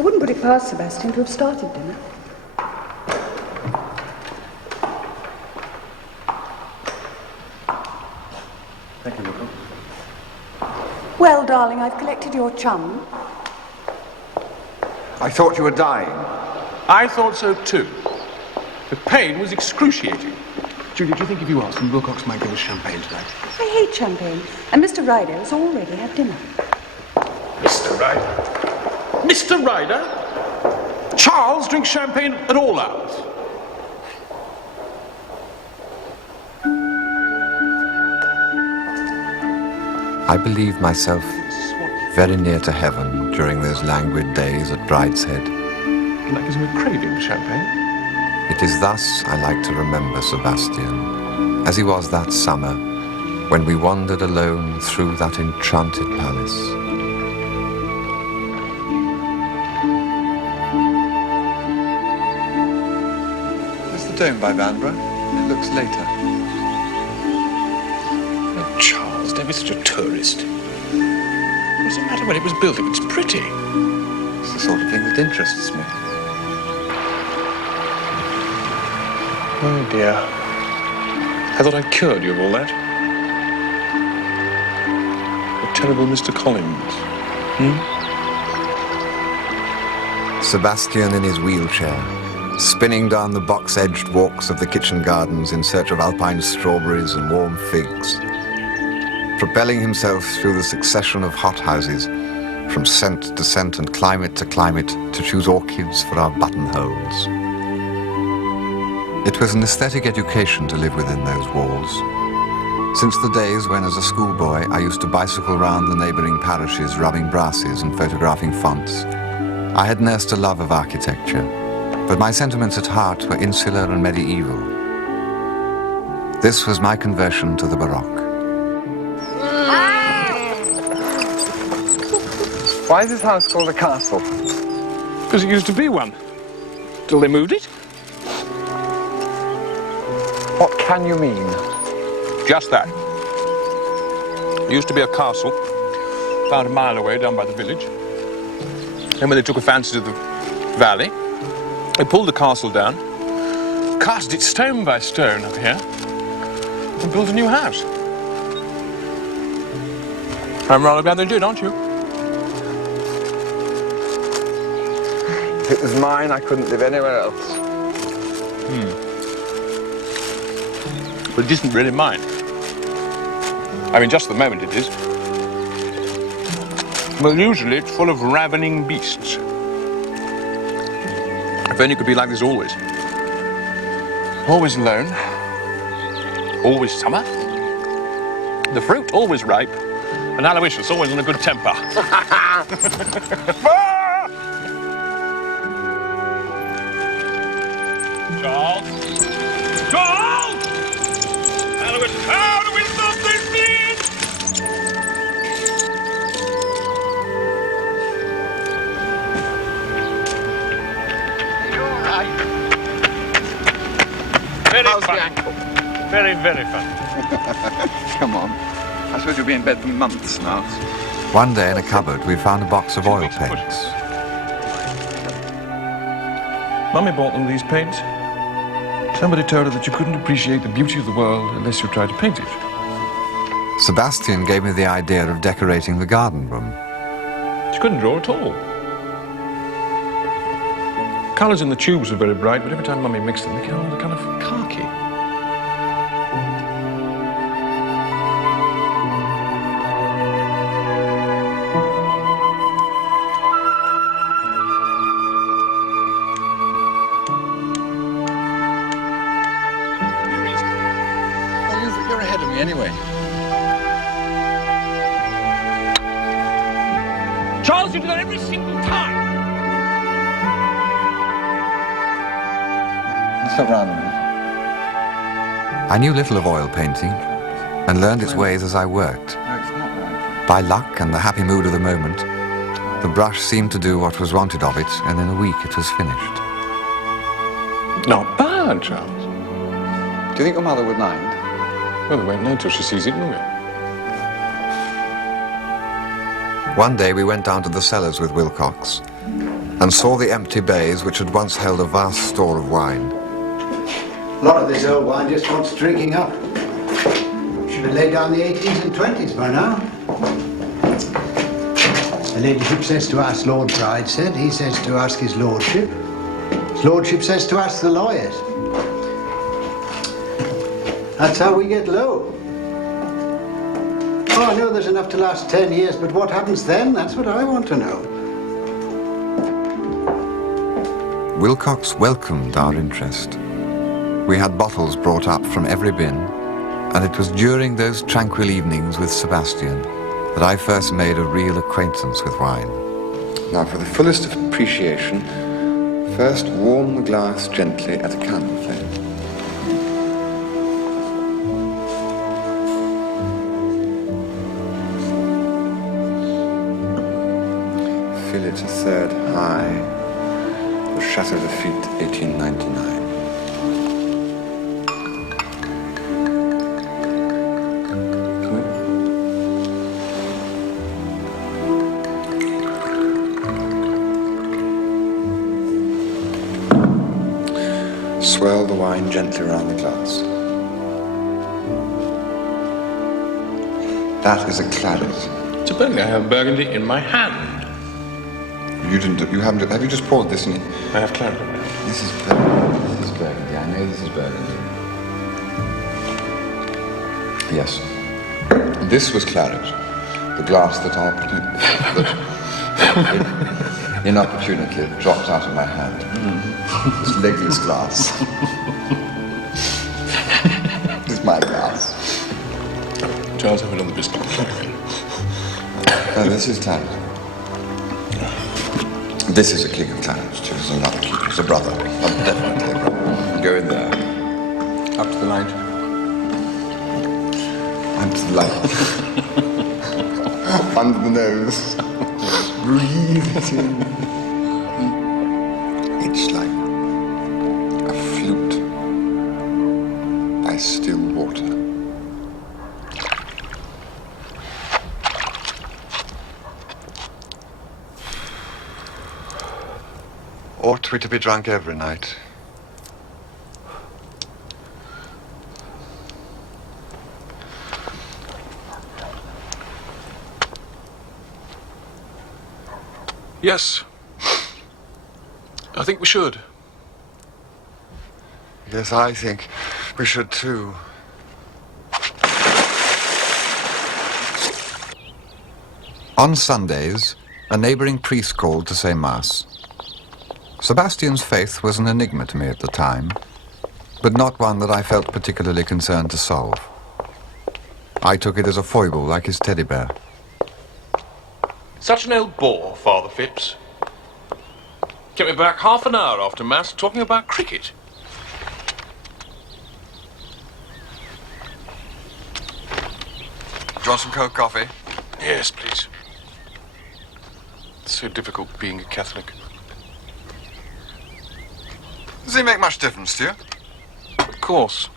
I wouldn't put it past Sebastian to have started dinner. Thank you, Wilco. Well, darling, I've collected your chum. I thought you were dying. I thought so too. The pain was excruciating. Judy, do you think if you asked him, Wilcox might give us champagne tonight? I hate champagne, and Mr. Ryder has already had dinner. Mr. Ryder? Mr. Ryder? Charles drinks champagne at all hours. I believed myself very near to heaven during those languid days at Brideshead. That gives me a craving for champagne. It is thus I like to remember Sebastian, as he was that summer when we wandered alone through that enchanted palace. There's the dome by Vanbrugh. It looks later. Oh, Charles, don't be such a tourist. What does it matter when it was built if it's pretty? It's the sort of thing that interests me. Oh, dear. I thought I'd cured you of all that. The terrible Mr. Collins. Sebastian in his wheelchair, spinning down the box-edged walks of the kitchen gardens in search of alpine strawberries and warm figs, propelling himself through the succession of hothouses, from scent to scent and climate to climate, to choose orchids for our buttonholes. It was an aesthetic education to live within those walls. Since the days when, as a schoolboy, I used to bicycle round the neighbouring parishes rubbing brasses and photographing fonts, I had nursed a love of architecture, but my sentiments at heart were insular and medieval. This was my conversion to the Baroque. Why is this house called a castle? Because it used to be one. Till they moved it. What can you mean? Just that. It used to be a castle, about a mile away down by the village. Then when they took a fancy to the valley, they pulled the castle down, cast it stone by stone up here, and built a new house. I'm rather glad they did, aren't you? If it was mine, I couldn't live anywhere else. But it isn't really mine. I mean, just at the moment it is. Well, usually it's full of ravening beasts. If only it could be like this always. Always alone. Always summer. The fruit always ripe. And Aloysius always in a good temper. Charles? Charles! Aloysius, how do we stop this bleed? You're right. Very How's fun. the ankle? Very, very fun. Come on. I suppose you'll be in bed for months now. One day in a cupboard we found a box of oil paints. Mummy bought them, these paints. Somebody told her that you couldn't appreciate the beauty of the world unless you tried to paint it. Sebastian gave me the idea of decorating the garden room. She couldn't draw at all. Colours in the tubes were very bright, but every time Mummy mixed them, they came all kind of khaki. You're ahead of me anyway. Charles, you do that every single time. Stop round a minute. I knew little of oil painting and learned its ways as I worked. No, it's not right. By luck and the happy mood of the moment, the brush seemed to do what was wanted of it, and in a week it was finished. Not bad, Charles. Do you think your mother would mind? Well, we won't know till she sees it, will we? One day we went down to the cellars with Wilcox, and saw the empty bays which had once held a vast store of wine. A lot of this old wine just wants drinking up. Should have laid down the 18s and 20s by now. The ladyship says to ask Lord Brideshead, he says to ask his lordship. His lordship says to ask the lawyers. That's how we get low. Oh, I know there's enough to last 10 years, but what happens then? That's what I want to know. Wilcox welcomed our interest. We had bottles brought up from every bin, and it was during those tranquil evenings with Sebastian that I first made a real acquaintance with wine. Now, for the fullest of appreciation, first warm the glass gently at a candle flame. Fill it a third high. The Chateau Lafite, 1899. Swirl the wine gently around the glass. That is a claret. Supposedly I have Burgundy in my hand. You didn't. You haven't. Have you just poured this in it? I have claret. This is Burgundy. This is Burgundy. I know this is Burgundy. Yes. This was claret. The glass that inopportunely dropped out of my hand. This legless glass. This is my glass. Charles, have another biscuit. No, this is claret. This is a king of clarets, too. It's another king. It's a brother. Definitely a brother. Go in there. Up to the light. Up to the light. Under the nose. Breathe it in. It's like a flute by still water. Ought we to be drunk every night? Yes. I think we should. Yes, I think we should too. On Sundays, a neighboring priest called to say Mass. Sebastian's faith was an enigma to me at the time, but not one that I felt particularly concerned to solve. I took it as a foible, like his teddy bear. Such an old bore, Father Phipps. Kept me back half an hour after Mass talking about cricket. Do you want some cold coffee? Yes, please. It's so difficult being a Catholic. Does he make much difference to you? Of course.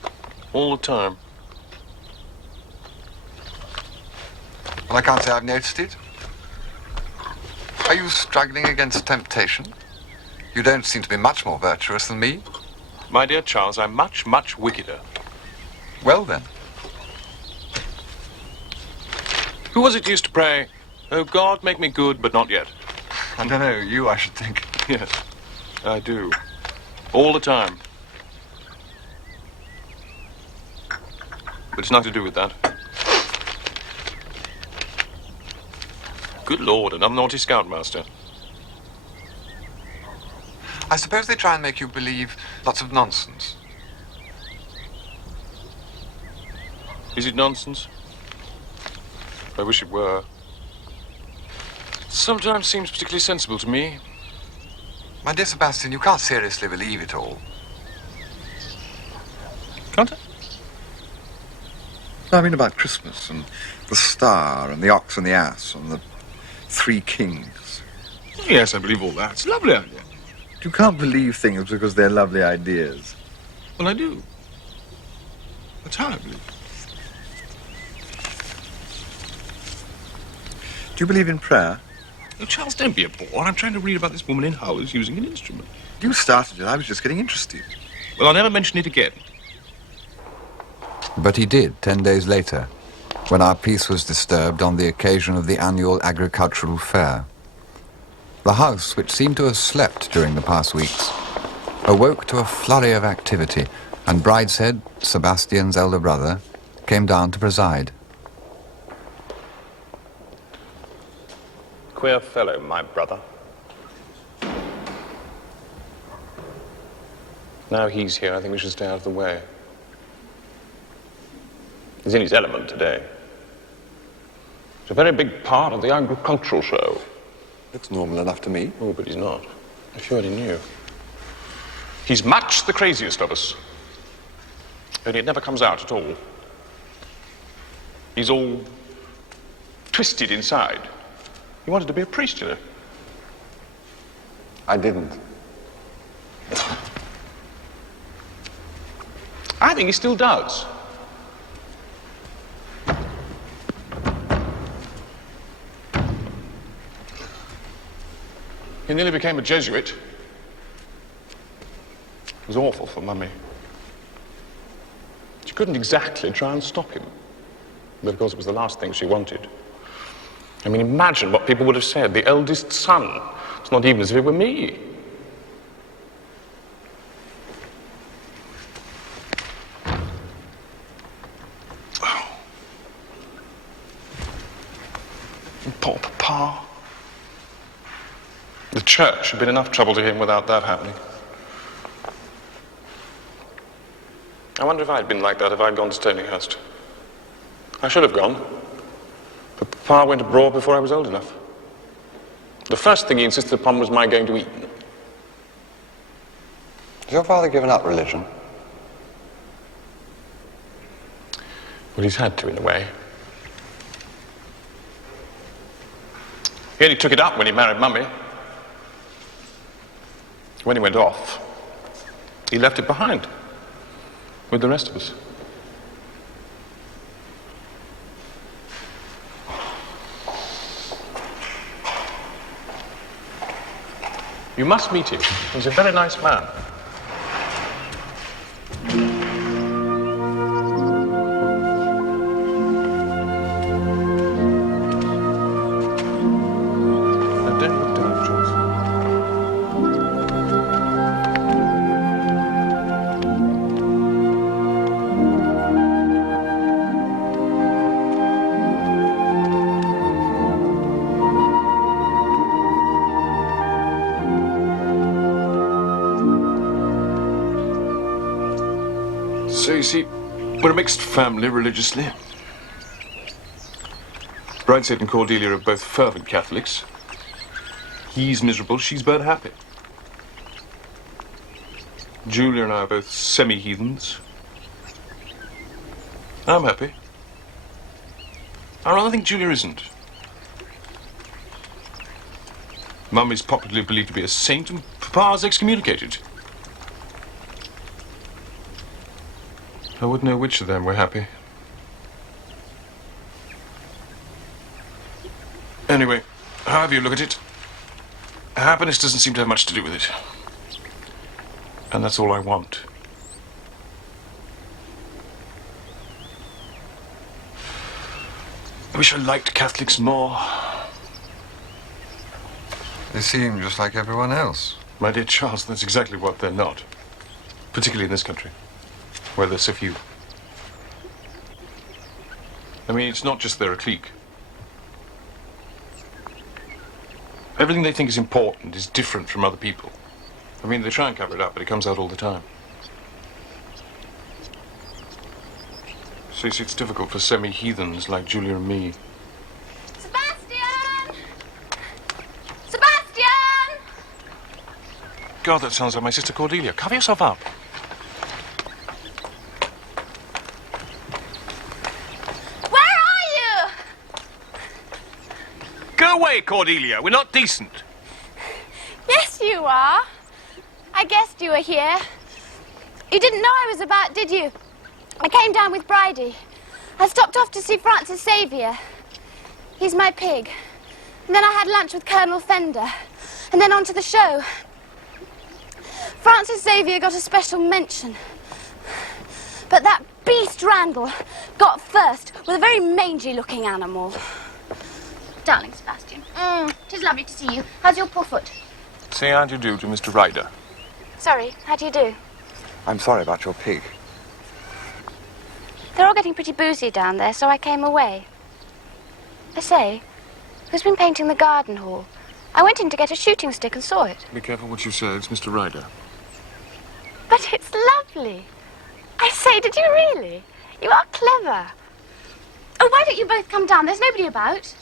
All the time. Well, I can't say I've noticed it. Are you struggling against temptation? You don't seem to be much more virtuous than me. My dear Charles, I'm much, much wickeder. Well, then. Who was it used to pray, "Oh God, make me good, but not yet"? I don't know, you, I should think. Yes, I do. All the time. But it's nothing to do with that. Good Lord, another naughty scoutmaster. I suppose they try and make you believe lots of nonsense. Is it nonsense? I wish it were. Sometimes seems particularly sensible to me. My dear Sebastian, you can't seriously believe it all. Can't I? I mean about Christmas and the star and the ox and the ass and the three kings. Yes, I believe all that. It's a lovely idea. You can't believe things because they're lovely ideas. Well, I do. That's how I believe. Do you believe in prayer? Oh, Charles, don't be a bore. I'm trying to read about this woman in Howells using an instrument. You started it. I was just getting interested. Well, I'll never mention it again. But he did 10 days later, when our peace was disturbed on the occasion of the annual agricultural fair. The house, which seemed to have slept during the past weeks, awoke to a flurry of activity, and Brideshead, Sebastian's elder brother, came down to preside. Queer fellow, my brother. Now he's here, I think we should stay out of the way. He's in his element today. It's a very big part of the agricultural show. Looks normal enough to me. Oh, but he's not. If you only knew. He's much the craziest of us. Only it never comes out at all. He's all twisted inside. He wanted to be a priest, you know. I didn't. I think he still does. He nearly became a Jesuit. It was awful for Mummy. She couldn't exactly try and stop him, but of course it was the last thing she wanted. I mean, imagine what people would have said. The eldest son. It's not even as if it were me. Oh. And poor Papa. The church had been enough trouble to him without that happening. I wonder if I'd been like that if I'd gone to Stonyhurst. I should have gone. But Papa went abroad before I was old enough. The first thing he insisted upon was my going to Eton. Has your father given up religion? Well, he's had to, in a way. He only took it up when he married Mummy. When he went off, he left it behind with the rest of us. You must meet him. He's a very nice man. Now, don't look down, George. So you see, we're a mixed family religiously. Brideshead and Cordelia are both fervent Catholics. He's miserable, she's bird happy. Julia and I are both semi-heathens. I'm happy. I rather think Julia isn't. Mum is popularly believed to be a saint and Papa's excommunicated. I wouldn't know which of them were happy. Anyway, however you look at it, happiness doesn't seem to have much to do with it. And that's all I want. I wish I liked Catholics more. They seem just like everyone else. My dear Charles, that's exactly what they're not. Particularly in this country, where there's so few. I mean, it's not just they're a clique. Everything they think is important is different from other people. I mean, they try and cover it up, but it comes out all the time. So you see, it's difficult for semi-heathens like Julia and me. Sebastian! Sebastian! God, that sounds like my sister Cordelia. Cover yourself up. Go away, Cordelia. We're not decent. Yes, you are. I guessed you were here. You didn't know I was about, did you? I came down with Bridie. I stopped off to see Francis Xavier. He's my pig. And then I had lunch with Colonel Fender. And then on to the show. Francis Xavier got a special mention. But that beast Randall got first with a very mangy-looking animal. Darling Sebastian, 'tis lovely to see you. How's your poor foot? Say how do you do to Mr. Ryder. Sorry, how do you do? I'm sorry about your pig. They're all getting pretty boozy down there, so I came away. I say, who's been painting the garden hall? I went in to get a shooting stick and saw it. Be careful what you say, it's Mr. Ryder. But it's lovely. I say, did you really? You are clever. Oh, why don't you both come down? There's nobody about.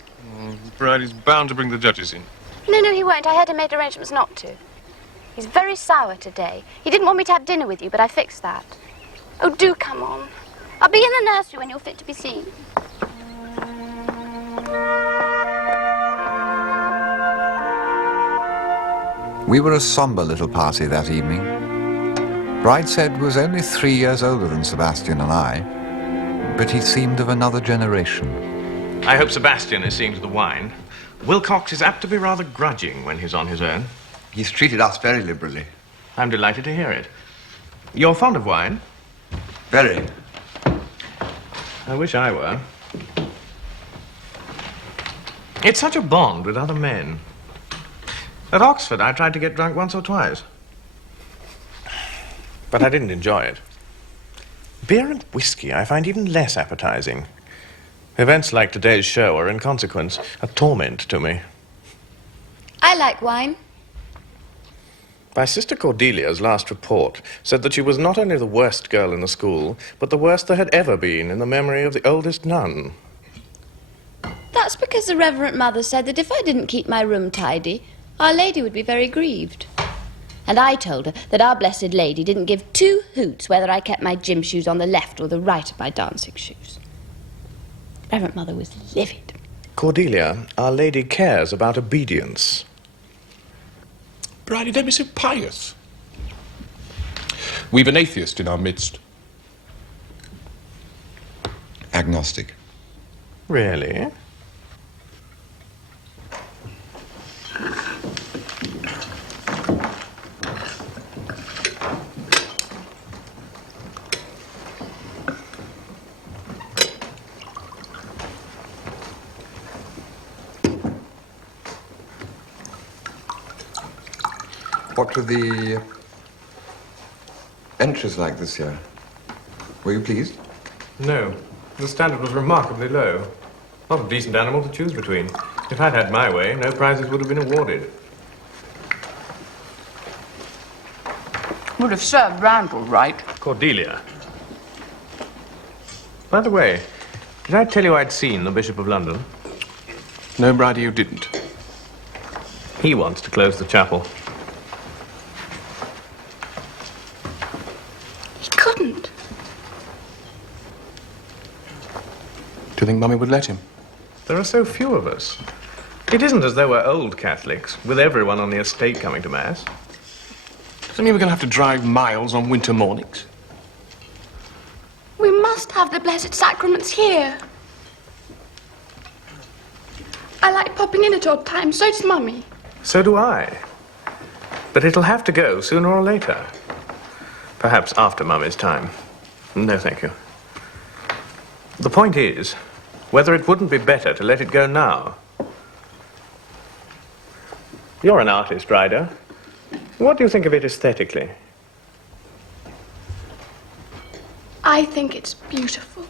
Bridie's bound to bring the judges in. No, he won't. I heard him made arrangements not to. He's very sour today. He didn't want me to have dinner with you, but I fixed that. Oh, do come on. I'll be in the nursery when you're fit to be seen. We were a sombre little party that evening. Brideshead was only 3 years older than Sebastian and I, but he seemed of another generation. I hope Sebastian is seeing to the wine. Wilcox is apt to be rather grudging when he's on his own. He's treated us very liberally. I'm delighted to hear it. You're fond of wine? Very. I wish I were. It's such a bond with other men. At Oxford, I tried to get drunk once or twice. But I didn't enjoy it. Beer and whiskey I find even less appetizing. Events like today's show are, in consequence, a torment to me. I like wine. My sister Cordelia's last report said that she was not only the worst girl in the school, but the worst there had ever been in the memory of the oldest nun. That's because the Reverend Mother said that if I didn't keep my room tidy, Our Lady would be very grieved. And I told her that Our Blessed Lady didn't give 2 hoots whether I kept my gym shoes on the left or the right of my dancing shoes. Reverend Mother was livid. Cordelia, Our Lady cares about obedience. Bridie, don't be so pious. We've an atheist in our midst. Agnostic. Really? What were the entries like this year? Were you pleased? No. The standard was remarkably low. Not a decent animal to choose between. If I'd had my way, no prizes would have been awarded. Would have served Randall right. Cordelia. By the way, did I tell you I'd seen the Bishop of London? No, Bridie, you didn't. He wants to close the chapel. He couldn't. Do you think Mummy would let him? There are so few of us. It isn't as though we're old Catholics, with everyone on the estate coming to Mass. Does that mean we're going to have to drive miles on winter mornings? We must have the Blessed Sacraments here. I like popping in at odd times, so does Mummy. So do I. But it'll have to go sooner or later. Perhaps after Mummy's time. No, thank you. The point is, whether it wouldn't be better to let it go now. You're an artist, Ryder. What do you think of it aesthetically? I think it's beautiful.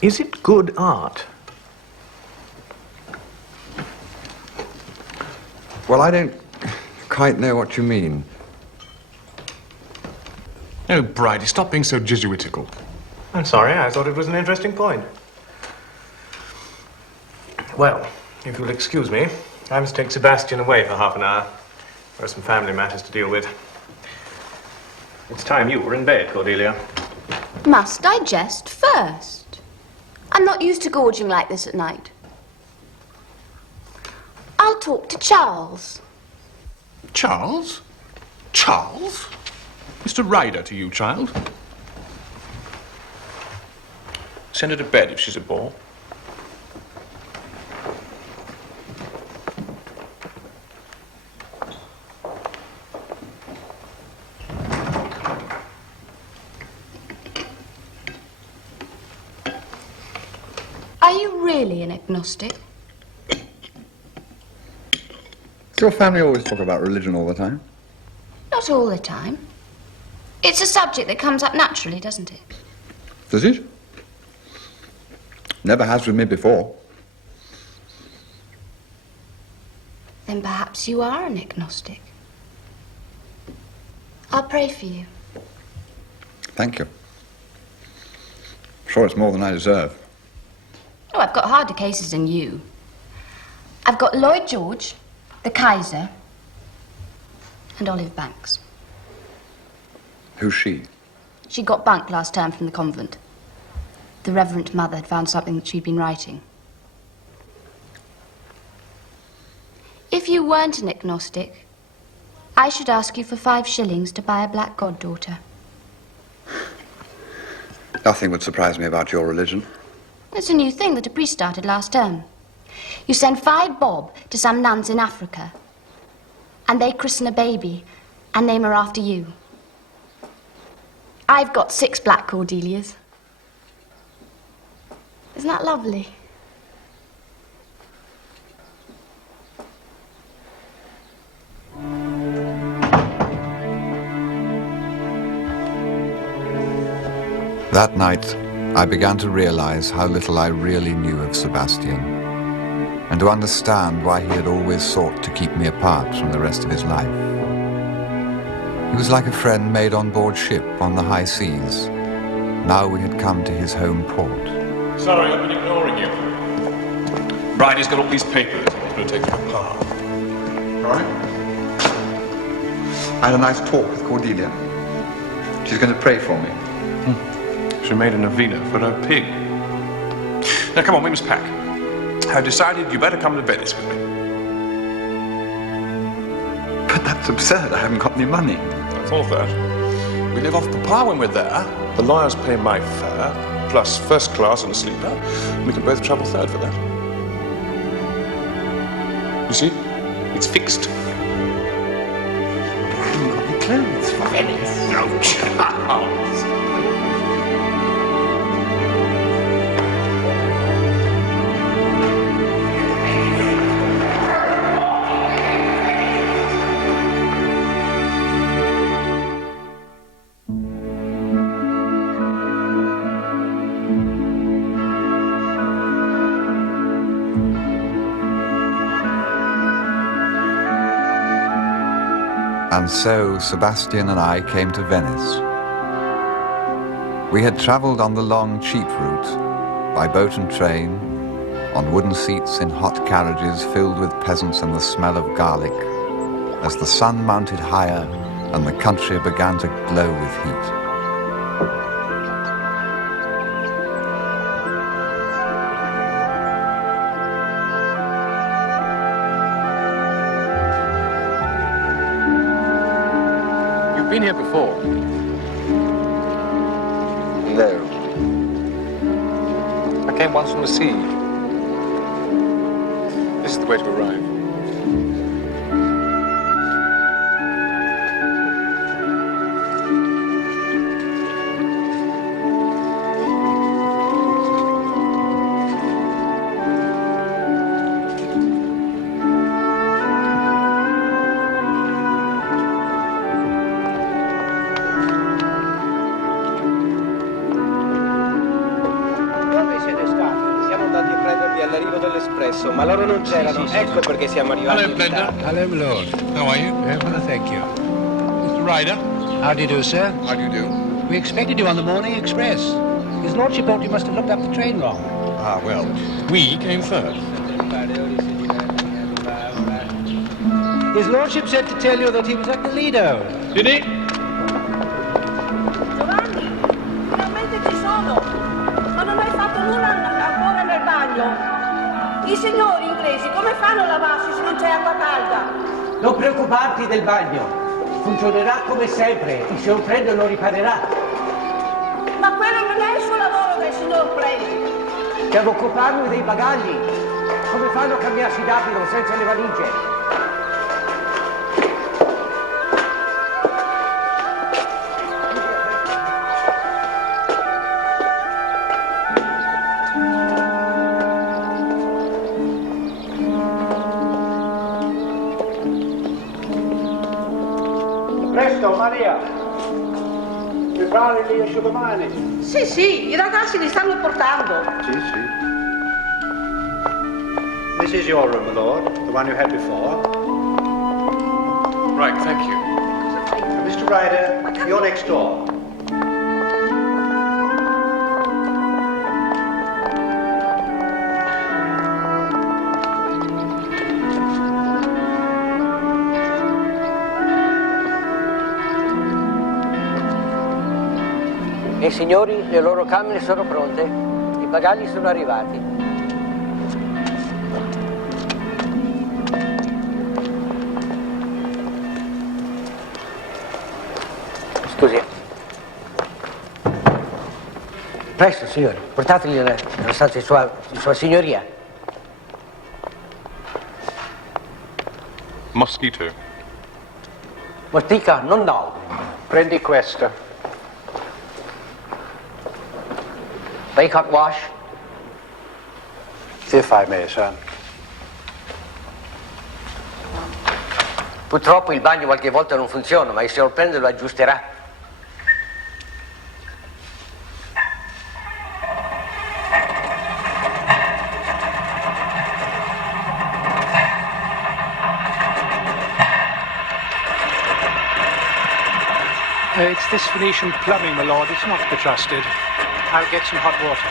Is it good art? Well, I don't quite know what you mean. Oh, Bridie, stop being so Jesuitical. I'm sorry, I thought it was an interesting point. Well, if you'll excuse me, I must take Sebastian away for half an hour. There are some family matters to deal with. It's time you were in bed, Cordelia. Must I jest first? I'm not used to gorging like this at night. I'll talk to Charles. Charles? Charles? Mr. Ryder to you, child. Send her to bed if she's a bore. you really an agnostic? Does your family always talk about religion all the time? Not all the time. It's a subject that comes up naturally, doesn't it? Does it? Never has with me before. Then perhaps you are an agnostic. I'll pray for you. Thank you. I'm sure it's more than I deserve. Oh, I've got harder cases than you. I've got Lloyd George, the Kaiser, and Olive Banks. Who's she? She got bunked last term from the convent. The Reverend Mother had found something that she'd been writing. If you weren't an agnostic, I should ask you for 5 shillings to buy a black goddaughter. Nothing would surprise me about your religion. It's a new thing that a priest started last term. You send 5 bob to some nuns in Africa, and they christen a baby and name her after you. I've got 6 black Cordelias. Isn't that lovely? That night, I began to realize how little I really knew of Sebastian, and to understand why he had always sought to keep me apart from the rest of his life. He was like a friend made on board ship on the high seas. Now we had come to his home port. Sorry, I've been ignoring you. Bridie's got all these papers. He's going to take them apart. All right. I had a nice talk with Cordelia. She's going to pray for me. She made a novena for her pig. Now, come on, we must pack. I've decided you better come to Venice with me. But that's absurd. I haven't got any money. I thought that. We live off Papa when we're there. The lawyers pay my fare, plus first class and a sleeper. And we can both travel third for that. You see? It's fixed. I haven't got any clothes for Venice. No chance. And so Sebastian and I came to Venice. We had travelled on the long, cheap route, by boat and train, on wooden seats in hot carriages filled with peasants and the smell of garlic, as the sun mounted higher and the country began to glow with heat. Been here before? No. I came once from the sea. This is the way to arrive. Ma loro non c'erano, ecco perché siamo arrivati. Hello, Blender. Hello, my lord. How are you? Very well, thank you. Mr. Ryder. How do you do, sir? How do you do? We expected you on the morning express. His lordship thought you must have looked up the train wrong. Ah, well, we came third. His lordship said to tell you that he was at the Lido. Did he? Giovanni, finalmente ci sono. Ma non hai fatto nulla ancora nel bagno. I signori inglesi come fanno a lavarsi se non c'è acqua calda? Non preoccuparti del bagno. Funzionerà come sempre. Se un freddo lo riparerà. Ma quello non è il suo lavoro del signor Preti. Devo occuparmi dei bagagli. Come fanno a cambiarsi d'abito senza le valigie? Presto, Maria. Prepari gli asciugamani. Sì, sì, i ragazzi li stanno portando. Sì, sì. This is your room, my lord, the one you had before. Right, thank you. Mr. Ryder, you're next door. E signori, le loro camere sono pronte. I bagagli sono arrivati. Scusi. Presto, signori, portateli nella stanza di sua signoria. Mosquito. Mostica, non no. Prendi questo. Bake hot wash. If I may, sir. Purtroppo il bagno qualche volta non funziona, ma il signor Prende lo aggiusterà. It's this Venetian plumbing, my lord. It's not to be trusted. I'll get some hot water.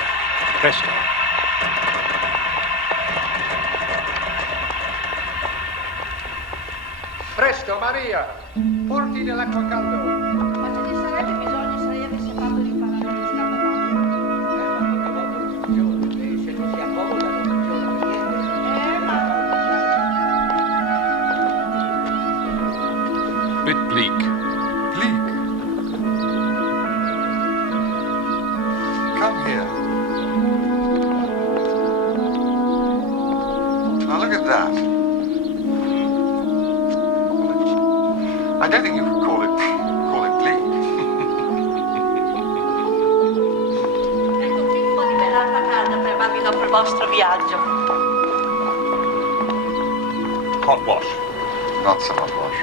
Presto. Presto, Maria. Porti dell'acqua calda. Ma ce ne sarebbe bisogno se lei avesse fatto riparare lo scaldapano. Se non si accomoda non funziona per niente. Bit bleak. Bleak. Come here. Now look at that. I don't think you could call it bleak. Ecco qui un po' di bella acqua calda per farvi dopo il vostro viaggio. Hot wash. Not so hot wash.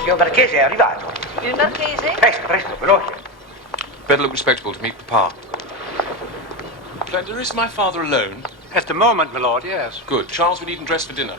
Signor Marchese è arrivato. Il marchese? Presto, presto, veloce. Better look respectable to meet Papa. Glenda, is my father alone? At the moment, my lord, yes. Good. Charles, we needn't dress for dinner.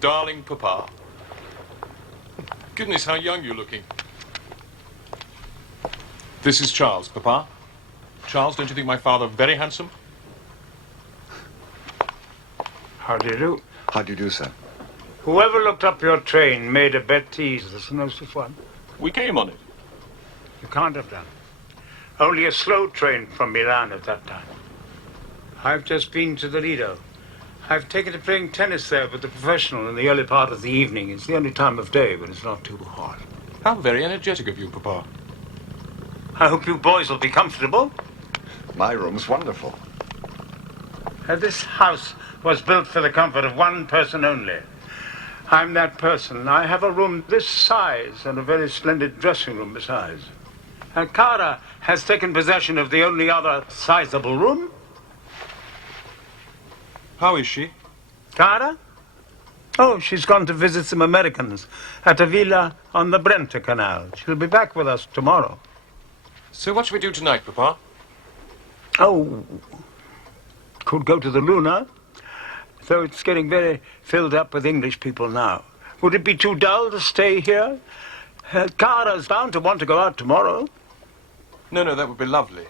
Darling Papa. Goodness, how young you're looking. This is Charles, Papa. Charles, don't you think my father very handsome? How do you do? How do you do, sir? Whoever looked up your train made a Betty's, the nicest one. We came on it. You can't have done. Only a slow train from Milan at that time. I've just been to the Lido. I've taken to playing tennis there with the professional in the early part of the evening. It's the only time of day when it's not too hot. How very energetic of you, Papa. I hope you boys will be comfortable. My room's wonderful. This house was built for the comfort of one person only. I'm that person. I have a room this size and a very splendid dressing room besides. And Cara has taken possession of the only other sizable room. How is she? Cara? Oh, she's gone to visit some Americans at a villa on the Brenta Canal. She'll be back with us tomorrow. So what shall we do tonight, Papa? Oh, could go to the Luna, though it's getting very filled up with English people now. Would it be too dull to stay here? Cara's bound to want to go out tomorrow. No, that would be lovely.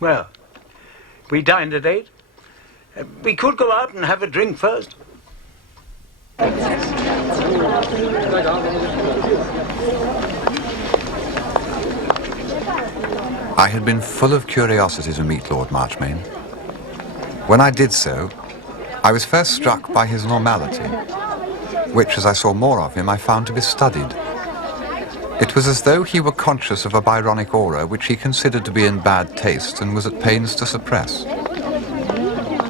Well, we dined at 8. We could go out and have a drink first. I had been full of curiosity to meet Lord Marchmain. When I did so, I was first struck by his normality, which, as I saw more of him, I found to be studied. It was as though he were conscious of a Byronic aura which he considered to be in bad taste and was at pains to suppress.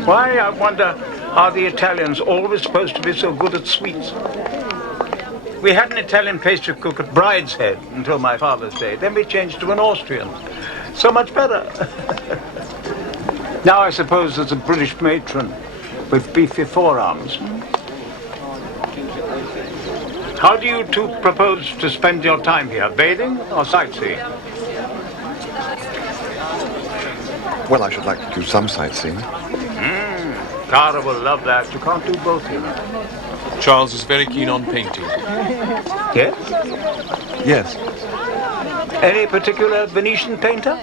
Why, I wonder, are the Italians always supposed to be so good at sweets? We had an Italian pastry cook at Brideshead until my father's day. Then we changed to an Austrian. So much better. Now I suppose there's a British matron with beefy forearms. How do you two propose to spend your time here? Bathing or sightseeing? Well, I should like to do some sightseeing. Cara will love that. You can't do both, you know. Charles is very keen on painting. Yes? Yes. Any particular Venetian painter?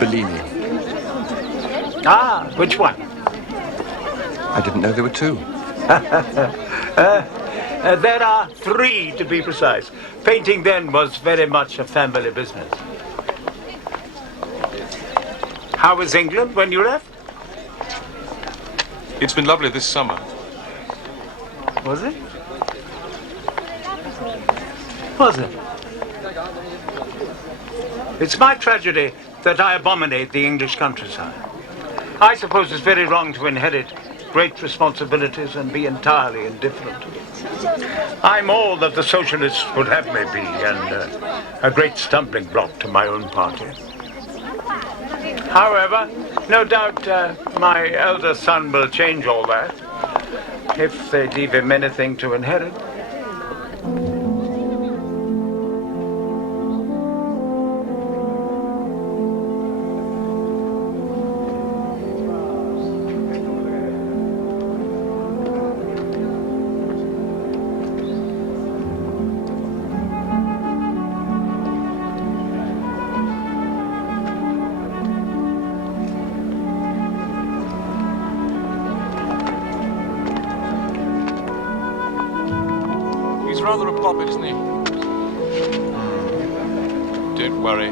Bellini. Ah, which one? I didn't know there were two. There are three, to be precise. Painting then was very much a family business. How was England when you left? It's been lovely this summer. Was it? Was it? It's my tragedy that I abominate the English countryside. I suppose it's very wrong to inherit great responsibilities and be entirely indifferent. I'm all that the socialists would have me be, and a great stumbling block to my own party. However, no doubt my elder son will change all that, if they leave him anything to inherit. He's rather a poppet, isn't he? Don't worry.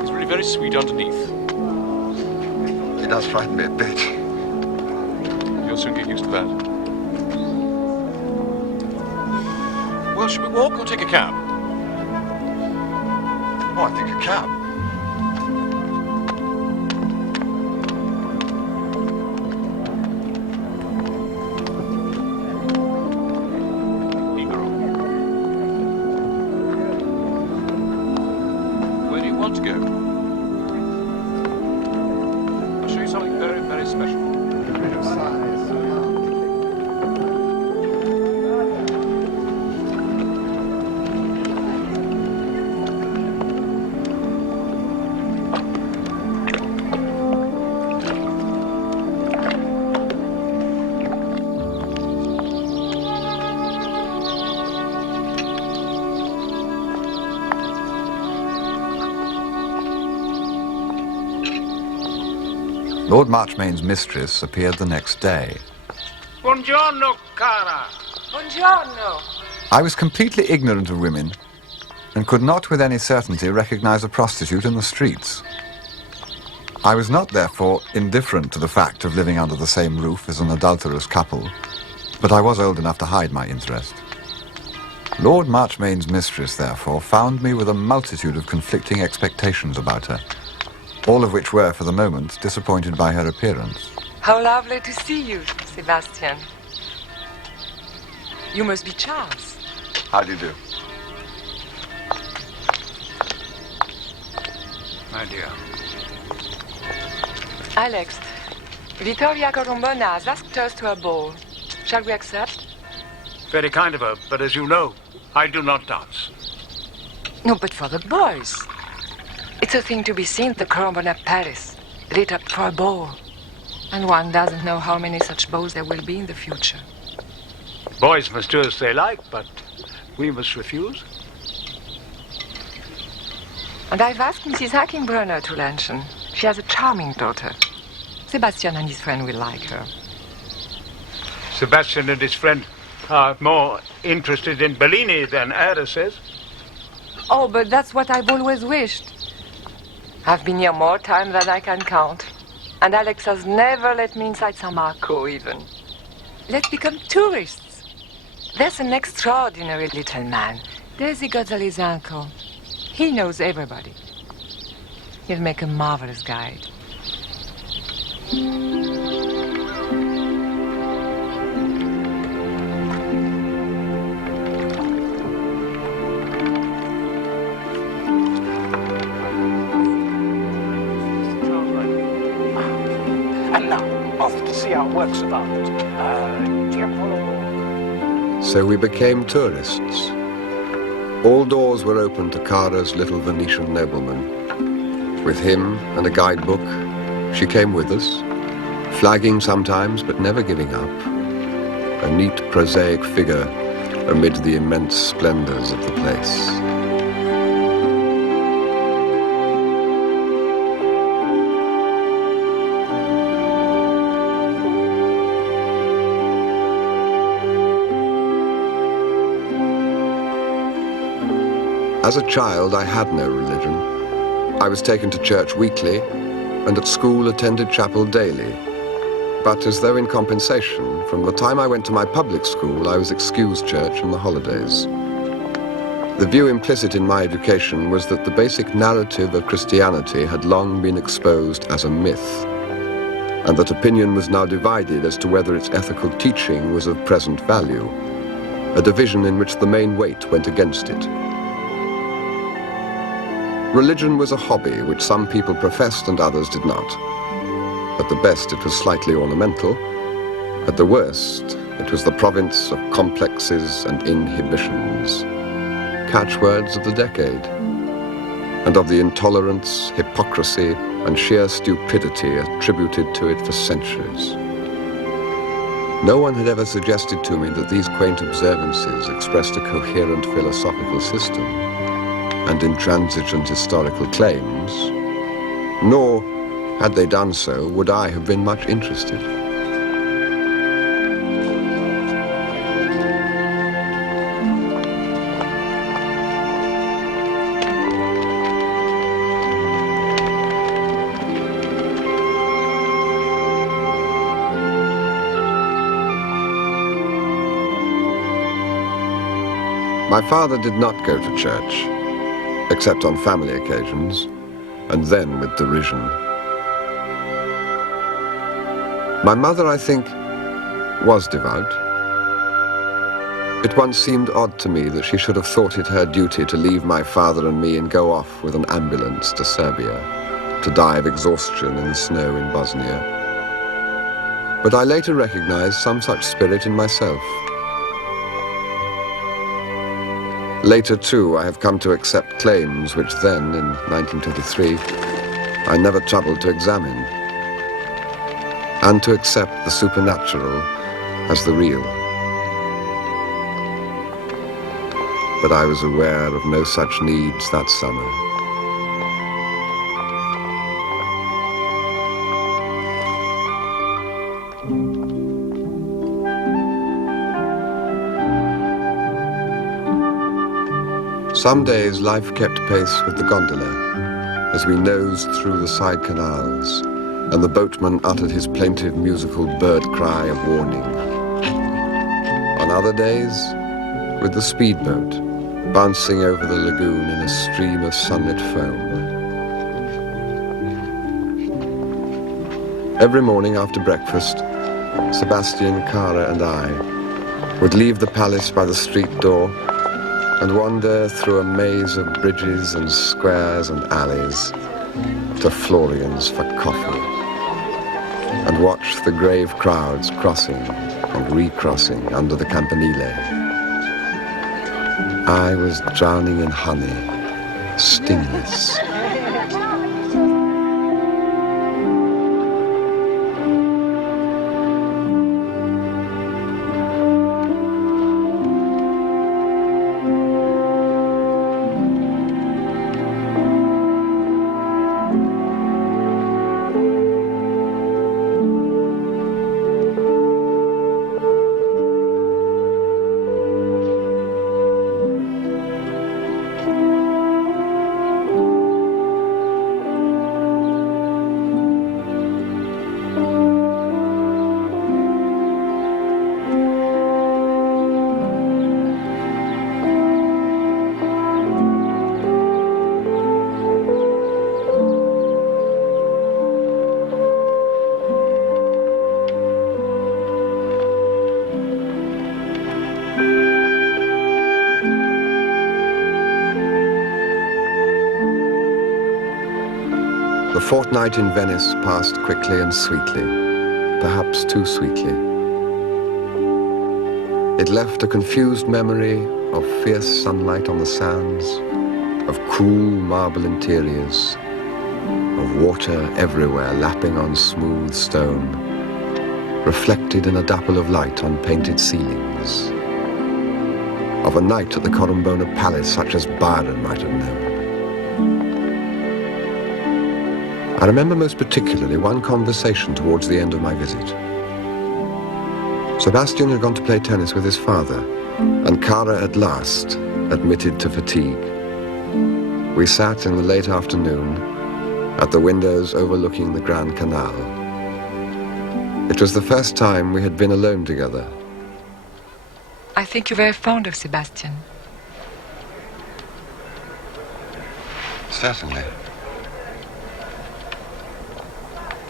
He's really very sweet underneath. He does frighten me a bit. You'll soon get used to that. Well, should we walk or take a cab? Oh, I think a cab. Where do you want to go? I'll show you something very, very special. Lord Marchmain's mistress appeared the next day. Buongiorno, cara. Buongiorno. I was completely ignorant of women and could not with any certainty recognize a prostitute in the streets. I was not, therefore, indifferent to the fact of living under the same roof as an adulterous couple, but I was old enough to hide my interest. Lord Marchmain's mistress, therefore, found me with a multitude of conflicting expectations about her, all of which were, for the moment, disappointed by her appearance. How lovely to see you, Sebastian. You must be Charles. How do you do? My dear. Alex, Vittoria Corombona has asked us to a ball. Shall we accept? Very kind of her, but as you know, I do not dance. No, but for the boys. It's a thing to be seen at the Corombona Palace, lit up for a ball. And one doesn't know how many such balls there will be in the future. Boys must do as they like, but we must refuse. And I've asked Mrs. Hackingbrunner to luncheon. She has a charming daughter. Sebastian and his friend will like her. Sebastian and his friend are more interested in Bellini than Ada says. Oh, but that's what I've always wished. I've been here more time than I can count. And Alex has never let me inside San Marco, even. Let's become tourists. There's an extraordinary little man, Desi Gonzalez's uncle. He knows everybody. He'll make a marvelous guide. And now, off to see our works of art. So we became tourists. All doors were open to Cara's little Venetian nobleman. With him and a guidebook, she came with us, flagging sometimes but never giving up, a neat prosaic figure amid the immense splendors of the place. As a child, I had no religion. I was taken to church weekly, and at school attended chapel daily. But as though in compensation, from the time I went to my public school, I was excused church in the holidays. The view implicit in my education was that the basic narrative of Christianity had long been exposed as a myth, and that opinion was now divided as to whether its ethical teaching was of present value, a division in which the main weight went against it. Religion was a hobby which some people professed and others did not. At the best, it was slightly ornamental. At the worst, it was the province of complexes and inhibitions, catchwords of the decade, and of the intolerance, hypocrisy, and sheer stupidity attributed to it for centuries. No one had ever suggested to me that these quaint observances expressed a coherent philosophical system and intransigent historical claims, nor, had they done so, would I have been much interested. My father did not go to church, except on family occasions, and then with derision. My mother, I think, was devout. It once seemed odd to me that she should have thought it her duty to leave my father and me and go off with an ambulance to Serbia, to die of exhaustion in the snow in Bosnia. But I later recognized some such spirit in myself. Later, too, I have come to accept claims which then, in 1923, I never troubled to examine, and to accept the supernatural as the real. But I was aware of no such needs that summer. Some days life kept pace with the gondola as we nosed through the side canals, and the boatman uttered his plaintive musical bird cry of warning. On other days, with the speedboat bouncing over the lagoon in a stream of sunlit foam. Every morning after breakfast, Sebastian, Cara, and I would leave the palace by the street door and wander through a maze of bridges and squares and alleys to Florian's for coffee, and watch the grave crowds crossing and recrossing under the campanile. I was drowning in honey, stingless. The fortnight in Venice passed quickly and sweetly, perhaps too sweetly. It left a confused memory of fierce sunlight on the sands, of cool marble interiors, of water everywhere lapping on smooth stone, reflected in a dapple of light on painted ceilings, of a night at the Corombona Palace such as Byron might have known. I remember most particularly one conversation towards the end of my visit. Sebastian had gone to play tennis with his father, and Cara at last admitted to fatigue. We sat in the late afternoon at the windows overlooking the Grand Canal. It was the first time we had been alone together. I think you're very fond of Sebastian. Certainly.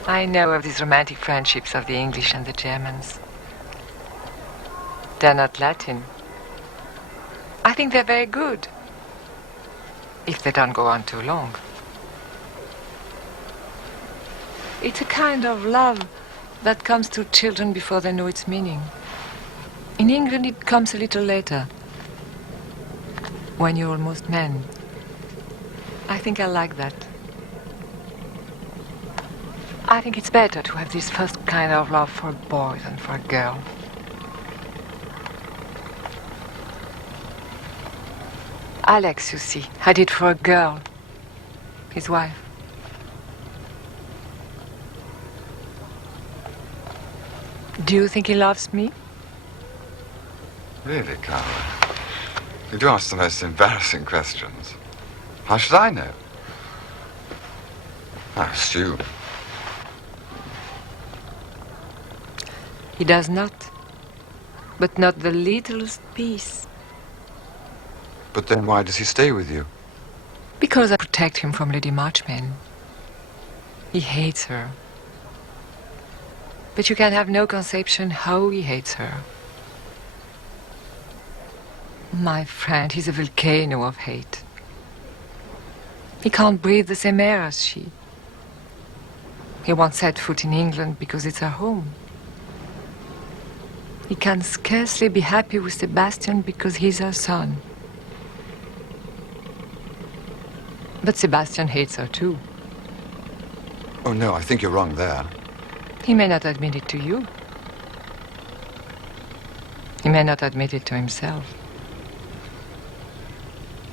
I know of these romantic friendships of the English and the Germans. They're not Latin. I think they're very good, if they don't go on too long. It's a kind of love that comes to children before they know its meaning. In England, it comes a little later, when you're almost men. I think I like that. I think it's better to have this first kind of love for a boy than for a girl. Alex, you see, had it for a girl, his wife. Do you think he loves me? Really, Cara? You do ask the most embarrassing questions. How should I know? I assume. He does not, but not the littlest piece. But then why does he stay with you? Because I protect him from Lady Marchmain. He hates her. But you can have no conception how he hates her. My friend, he's a volcano of hate. He can't breathe the same air as she. He won't set foot in England because it's her home. He can scarcely be happy with Sebastian because he's her son. But Sebastian hates her too. Oh, no, I think you're wrong there. He may not admit it to you. He may not admit it to himself.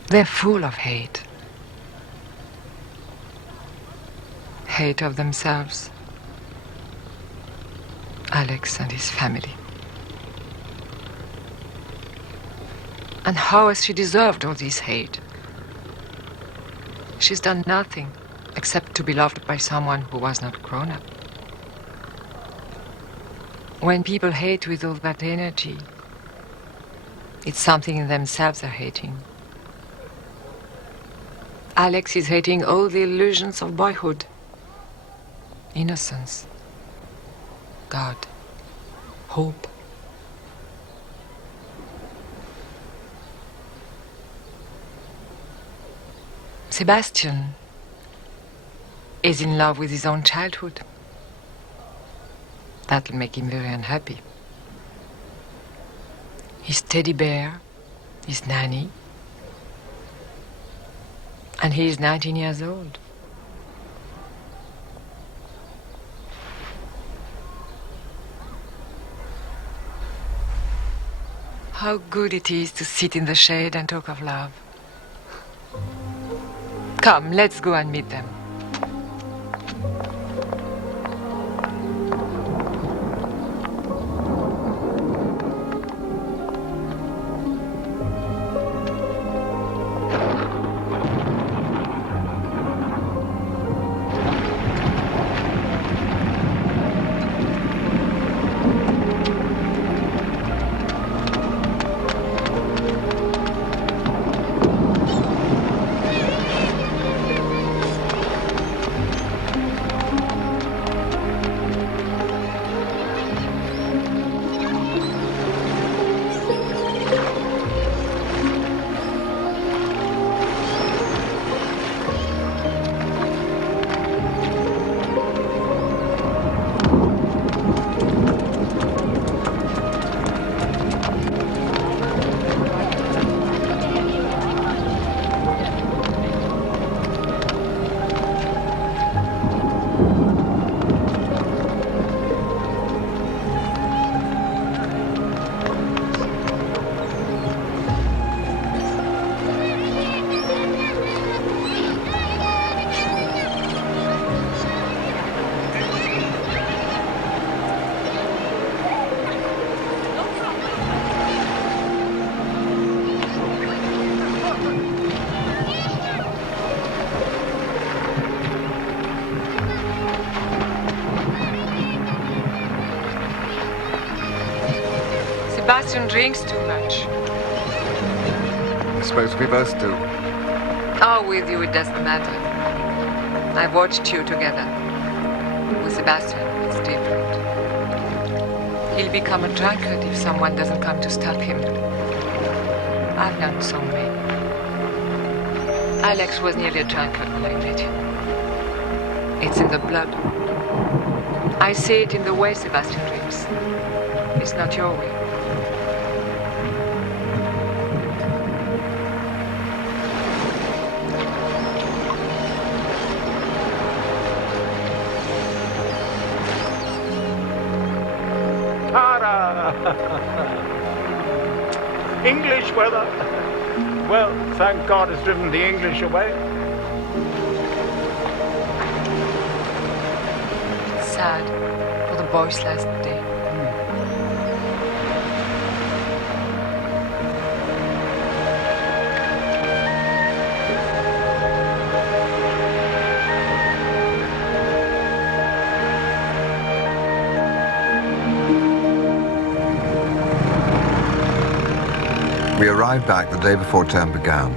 They're full of hate. Hate of themselves. Alex and his family. And how has she deserved all this hate? She's done nothing except to be loved by someone who was not grown up. When people hate with all that energy, it's something in themselves they're hating. Alex is hating all the illusions of boyhood. Innocence. God. Hope. Sebastian is in love with his own childhood. That'll make him very unhappy. His teddy bear, his nanny, and he is 19 years old. How good it is to sit in the shade and talk of love. Come, let's go and meet them. Sebastian drinks too much. I suppose we both do. Oh, with you it doesn't matter. I've watched you together. With Sebastian, it's different. He'll become a drunkard if someone doesn't come to stop him. I've known so many. Alex was nearly a drunkard when I met him. It's in the blood. I see it in the way Sebastian drinks. It's not your way. English weather. Well, thank God it's driven the English away. Sad for the boys last day. We arrived back the day before term began.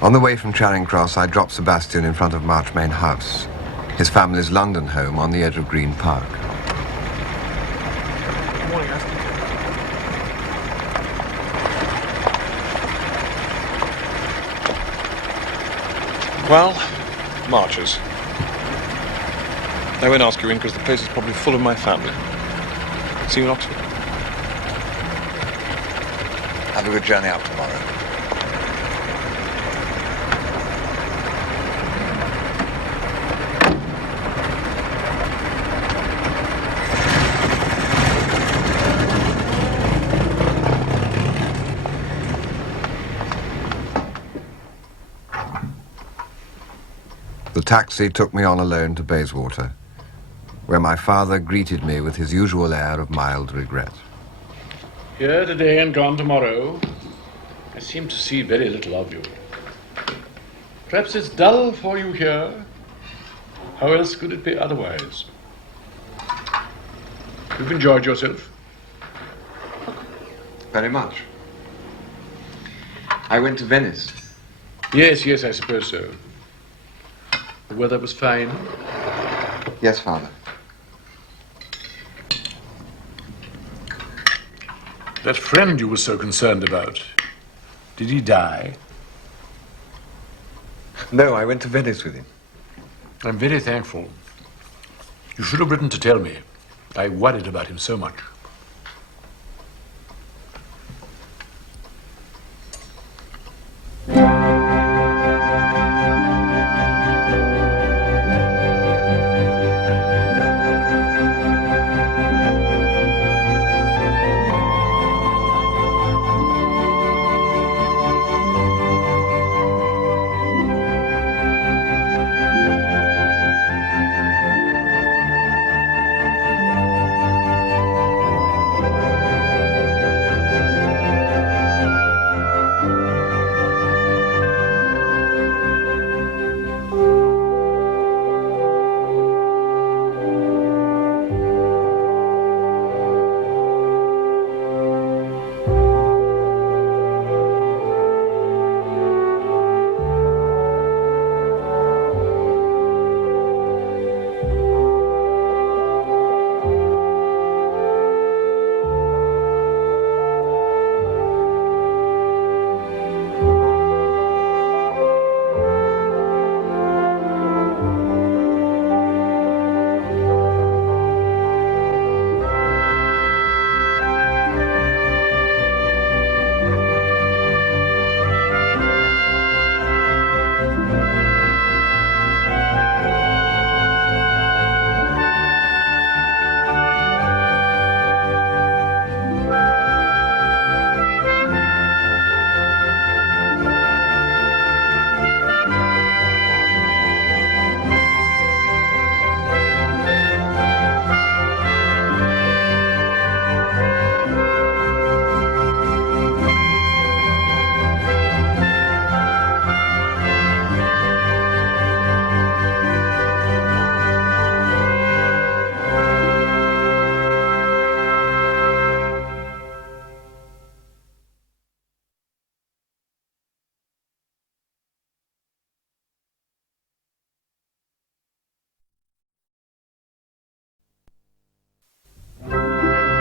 On the way from Charing Cross, I dropped Sebastian in front of Marchmain House, his family's London home on the edge of Green Park. Good morning, Aston. Well, Marchers. I won't ask you in because the place is probably full of my family. See you in Oxford. Have a good journey out tomorrow. The taxi took me on alone to Bayswater, where my father greeted me with his usual air of mild regret. Here today and gone tomorrow. I seem to see very little of you. Perhaps it's dull for you here. How else could it be otherwise? You've enjoyed yourself? Very much. I went to Venice. Yes, I suppose so. The weather was fine. Yes, Father. That friend you were so concerned about, did he die? No, I went to Venice with him. I'm very thankful. You should have written to tell me. I worried about him so much.